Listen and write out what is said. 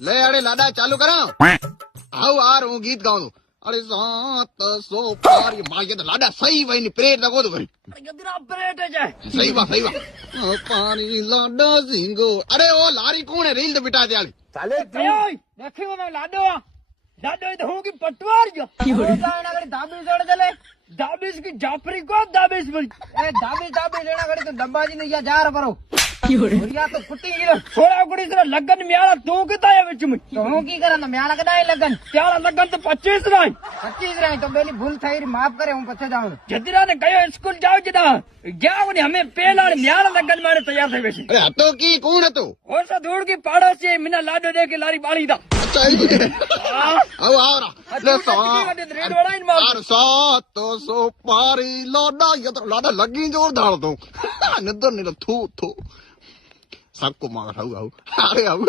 લે અરે લાડા ચાલુ કરો આવ આર હું ગીત ગાઉં અરે 700 પારી માગે તો લાડા સહી વઈ ની પ્રેટ લગો તો ગદરા પ્રેટ છે સહી વા પાણી લાડા સિંગો અરે ઓ લારી કોણ હે રીલ તો बिटा दे आली ચાલે દેખી મને લાડો तो हूँ की पटवार जो दाबीज जोड़ दे दाबीज की जाफरी को दाबीज बोल दाबीज लेना करे तो डब्बा जी ने या जा रहा करो या तो फुटी गिरो थोड़ा कुड़ी तेरा लगन म्याला तू किता है विच में तो हूँ की करा ना म्याला कदाई लगन त्याला लगन तो 25 रही तो बेली भूल थई माफ करे हूँ पछे जाऊं जदरा ने कयो स्कूल जाओ जदा जाओ ने हमें पहला म्याला लगन मारे तैयार થઈ બેસી અરે હતો કી કોણ હતો ઓસા ધૂળ की પાડોશી મીના લાડો દે के लारी बाली दा આવ આવરા લે આર 700 પારી લાડા ય તો લાડા લગી જોર ધાળ દો નદર ને થू થू सबको मार आऊ आऊ अरे आऊ